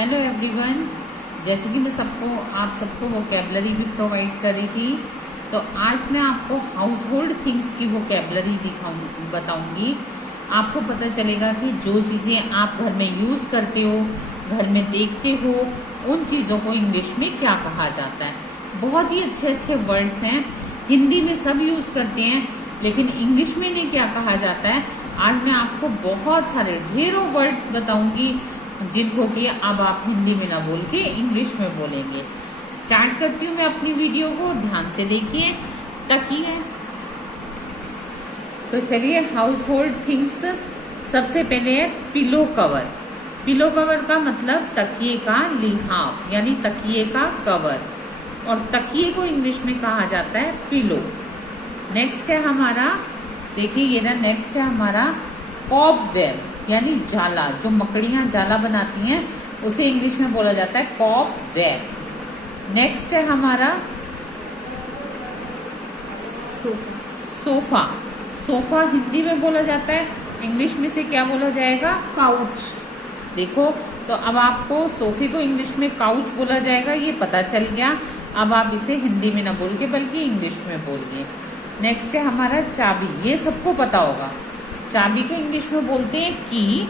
Hello everyone. जैसे कि मैं आप सबको वोकेबलरी भी प्रोवाइड कर रही थी, तो आज मैं आपको हाउस होल्ड थिंग्स की वोकेबलरी बताऊंगी। आपको पता चलेगा कि जो चीज़ें आप घर में यूज़ करते हो, घर में देखते हो, उन चीज़ों को इंग्लिश में क्या कहा जाता है। बहुत ही अच्छे अच्छे वर्ड्स हैं, हिंदी में सब यूज़ करते हैं, लेकिन इंग्लिश में इन्हें क्या कहा जाता है। आज मैं आपको बहुत सारे ढेरों वर्ड्स बताऊंगी जिनको कि अब आप हिंदी में ना बोल के इंग्लिश में बोलेंगे। स्टार्ट करती हूँ मैं अपनी वीडियो को, ध्यान से देखिए। तकिए, तो चलिए हाउस होल्ड थिंग्स। सबसे पहले है पिलो कवर। पिलो कवर का मतलब तकिए का लिहाफ, यानी तकिए का कवर, और तकिए को इंग्लिश में कहा जाता है पिलो। नेक्स्ट है हमारा, देखिए ये ना, नेक्स्ट है हमारा कॉबवेब, यानी जाला। जो मकड़ियां जाला बनाती हैं उसे इंग्लिश में बोला जाता है कॉबवेब। नेक्स्ट है हमारा सोफा। सोफा हिंदी में बोला जाता है, इंग्लिश में से क्या बोला जाएगा? काउच। देखो, तो अब आपको सोफे को इंग्लिश में काउच बोला जाएगा, ये पता चल गया। अब आप इसे हिंदी में ना बोल के बल्कि इंग्लिश में बोलिए। नेक्स्ट है हमारा चाबी। ये सबको पता होगा, चाबी को इंग्लिश में बोलते हैं की,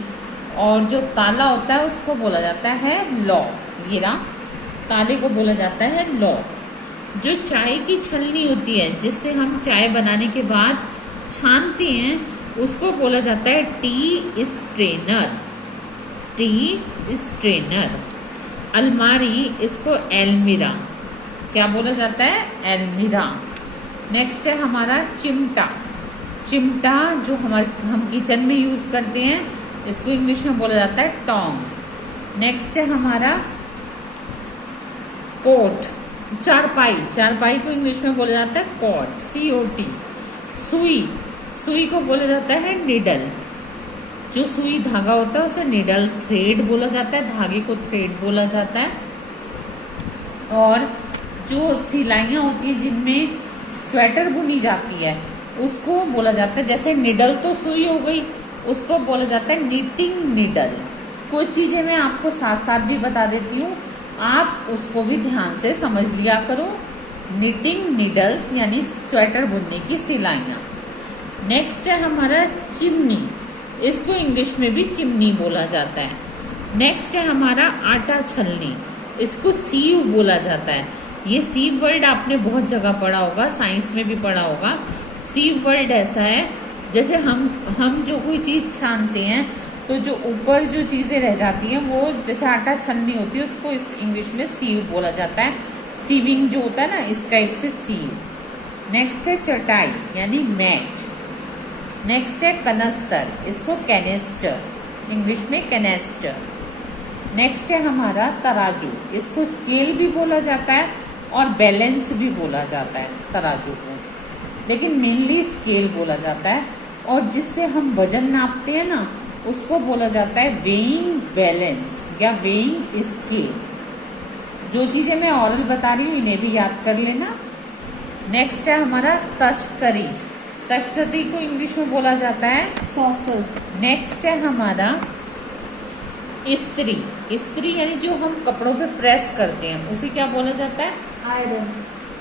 और जो ताला होता है उसको बोला जाता है लॉक। ये ना, ताले को बोला जाता है लॉक। जो चाय की छलनी होती है, जिससे हम चाय बनाने के बाद छानते हैं, उसको बोला जाता है टी स्ट्रेनर। T strainer. अलमारी, इसको एलमीरा। क्या बोला जाता है? एलमीरा। नेक्स्ट है हमारा चिमटा। चिमटा जो हम किचन में यूज करते हैं, इसको इंग्लिश में बोला जाता है टोंग। नेक्स्ट है हमारा कोट। चारपाई। चारपाई को इंग्लिश में बोला जाता है कॉट, COT। सुई। सुई को बोला जाता है निडल। जो सुई धागा होता है उसे निडल, थ्रेड बोला जाता है, धागे को थ्रेड बोला जाता है। और जो सिलाइयाँ होती हैं जिनमें स्वेटर बुनी जाती है, उसको बोला जाता है, जैसे निडल तो सुई हो गई, उसको बोला जाता है नीटिंग निडल। कुछ चीजें मैं आपको साथ साथ भी बता देती हूँ, आप उसको भी ध्यान से समझ लिया करो। नीटिंग निडल्स यानी स्वेटर बुनने की सिलाइयाँ। नेक्स्ट है हमारा चिमनी। इसको इंग्लिश में भी चिमनी बोला जाता है। नेक्स्ट है हमारा आटा छलनी। इसको सीव बोला जाता है। ये सीव वर्ड आपने बहुत जगह पढ़ा होगा, साइंस में भी पढ़ा होगा। सीव वर्ड ऐसा है, जैसे हम जो कोई चीज छानते हैं, तो जो ऊपर जो चीजें रह जाती हैं, वो जैसे आटा छलनी होती है, उसको इस इंग्लिश में सीव बोला जाता है। सीविंग जो होता है ना, इस टाइप से सीव। नेक्स्ट है चटाई, यानी मैट। नेक्स्ट है कनस्तर। इसको कैनेस्टर, इंग्लिश में कैनेस्टर। नेक्स्ट है हमारा तराजू। इसको स्केल भी बोला जाता है और बैलेंस भी बोला जाता है तराजू को, लेकिन मेनली स्केल बोला जाता है। और जिससे हम वजन नापते हैं ना, उसको बोला जाता है वेइंग बैलेंस या वेइंग स्केल। जो चीजें मैं ऑरल बता रही हूँ, इन्हें भी याद कर लेना। नेक्स्ट है हमारा तश्तरी। तश्तरी को इंग्लिश में बोला जाता है सॉसर। नेक्स्ट है हमारा इस्त्री। इस्त्री यानी जो हम कपड़ों पे प्रेस करते हैं, उसे क्या बोला जाता है? आयरन।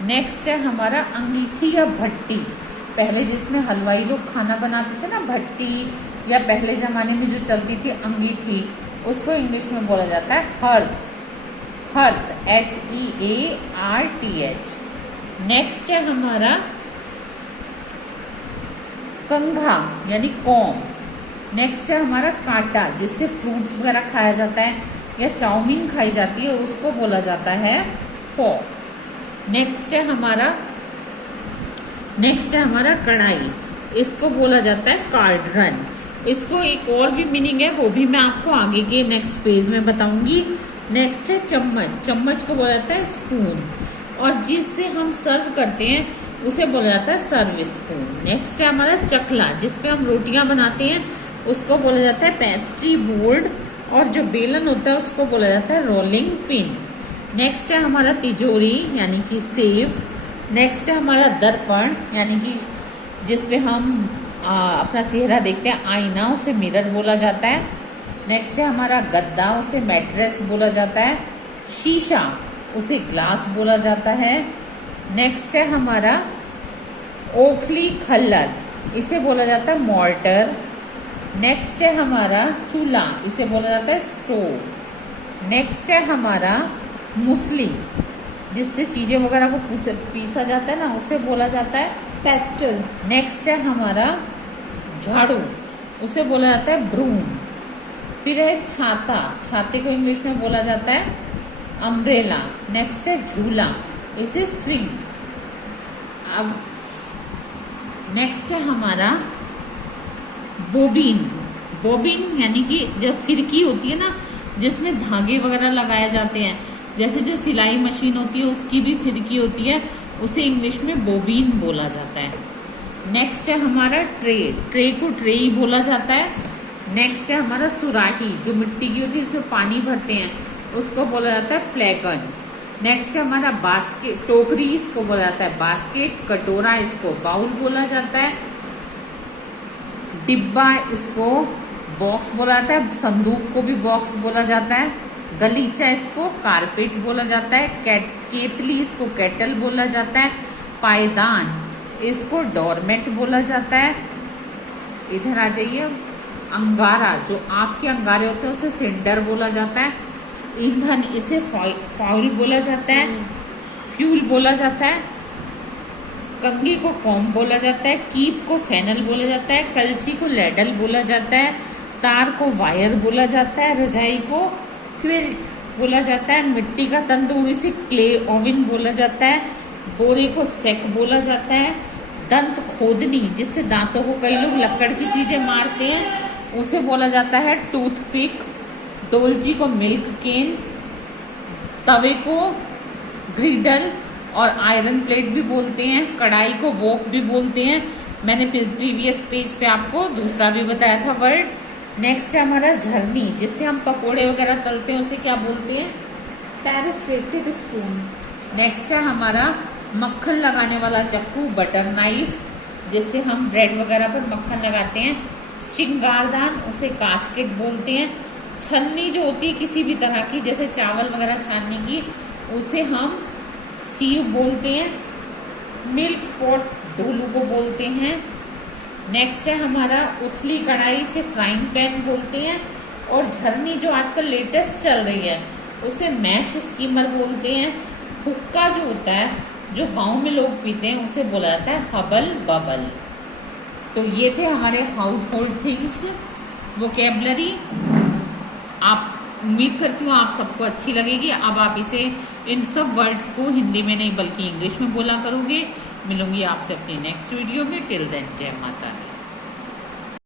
नेक्स्ट है हमारा अंगीठी या भट्टी। पहले जिसमें हलवाई लोग खाना बनाते थे ना, भट्टी, या पहले जमाने में जो चलती थी अंगीठी, उसको इंग्लिश में बोला जाता है हर्थ। Hearth, HEARTH। नेक्स्ट है हमारा कंघा, यानी कॉम। नेक्स्ट है हमारा कांटा, जिससे फ्रूट्स वगैरह खाया जाता है या चाउमीन खाई जाती है, उसको बोला जाता है फॉर्क। नेक्स्ट है हमारा कढ़ाई। इसको बोला जाता है कार्डरन। इसको एक और भी मीनिंग है, वो भी मैं आपको आगे के नेक्स्ट पेज में बताऊंगी। नेक्स्ट है चम्मच। चम्मच को बोला जाता है स्पून, और जिससे हम सर्व करते हैं उसे बोला जाता है सर्व स्पून। नेक्स्ट है हमारा चकला, जिसपे हम रोटियां बनाते हैं, उसको बोला जाता है पेस्ट्री बोर्ड, और जो बेलन होता है उसको बोला जाता है रोलिंग पिन। नेक्स्ट है हमारा तिजोरी, यानी कि सेफ। नेक्स्ट है हमारा दर्पण, यानी कि जिसपे हम अपना चेहरा देखते हैं, आईना, उसे मिरर बोला जाता है। नेक्स्ट है हमारा गद्दा, उसे मैट्रेस बोला जाता है। शीशा, उसे ग्लास बोला जाता है। नेक्स्ट है हमारा ओखली खल्लर, इसे बोला जाता है मॉर्टर। नेक्स्ट है हमारा चूल्हा, इसे बोला जाता है स्टोव। नेक्स्ट है हमारा मुसली, जिससे चीजें वगैरह को पीसा जाता है ना, उसे बोला जाता है पेस्टल। नेक्स्ट है हमारा झाड़ू, उसे बोला जाता है ब्रूम। फिर है छाता, छाते को इंग्लिश में बोला जाता है अम्ब्रेला। नेक्स्ट है झूला, इसे स्विंग। अब नेक्स्ट है हमारा बोबिन। बोबिन यानी कि जब फिरकी होती है ना, जिसमें धागे वगैरह लगाए जाते हैं, जैसे जो सिलाई मशीन होती है उसकी भी फिरकी होती है, उसे इंग्लिश में बोबिन बोला जाता है। नेक्स्ट है हमारा ट्रे, ट्रे को ट्रे ही बोला जाता है। नेक्स्ट है हमारा सुराही, जो मिट्टी की होती है, इसमें पानी भरते हैं, उसको बोला जाता है फ्लैगन। नेक्स्ट है हमारा बास्केट, टोकरी इसको बोला जाता है बास्केट। कटोरा इसको बाउल बोला जाता है। डिब्बा इसको बॉक्स बोला जाता है। संदूक को भी बॉक्स बोला जाता है। गलीचा इसको कारपेट बोला जाता है। केतली इसको केटल बोला जाता है। पायदान इसको डोरमेट बोला जाता है। इधर आ जाइए, अंगारा, जो आग के अंगारे होते हैं उसे सिंडर बोला जाता है। ईंधन, इसे फ्यूल बोला जाता है। फ्यूल बोला जाता है। कंघी को कॉम बोला जाता है। कीप को फैनल बोला जाता है। कलछी को लैडल बोला जाता है। तार को वायर बोला जाता है। रजाई को क्विल्ट बोला जाता है। मिट्टी का तंदूर, इसे क्ले ओवन बोला जाता है। बोरे को सेक बोला जाता है। दंत खोदनी, जिससे दांतों को कई लोग लकड़ की चीजें मारते हैं, उसे बोला जाता है टूथपिक। डोलची को मिल्क केन। तवे को ग्रिडल और आयरन प्लेट भी बोलते हैं। कढ़ाई को वोक भी बोलते हैं। मैंने प्रीवियस पेज पे आपको दूसरा भी बताया था वर्ड। नेक्स्ट है हमारा झरनी, जिससे हम पकोड़े वगैरह तलते हैं, उसे क्या बोलते हैं? पैराफ्रेटेड स्पून। नेक्स्ट है हमारा मक्खन लगाने वाला चक्कू, बटर नाइफ, जिससे हम ब्रेड वगैरह पर मक्खन लगाते हैं। श्रृंगारदान, उसे कास्केट बोलते हैं। छन्नी जो होती है किसी भी तरह की, जैसे चावल वगैरह छानने की, उसे हम सीव बोलते हैं। मिल्क पॉट ढोलू को बोलते हैं। नेक्स्ट है हमारा उथली कढ़ाई, से फ्राइंग पैन बोलते हैं। और झरनी जो आजकल लेटेस्ट चल रही है, उसे मैश स्कीमर बोलते हैं। हुक्का जो होता है, जो गांव में लोग पीते हैं, उसे बोला जाता है हबल बबल। तो ये थे हमारे हाउस होल्ड थिंग्स वोकेबलरी। आप उम्मीद करती हूँ आप सबको अच्छी लगेगी। अब आप इसे, इन सब वर्ड्स को हिंदी में नहीं बल्कि इंग्लिश में बोला करोगे। मिलूंगी आपसे अपनी नेक्स्ट वीडियो में। टिल देन, जय माता दी।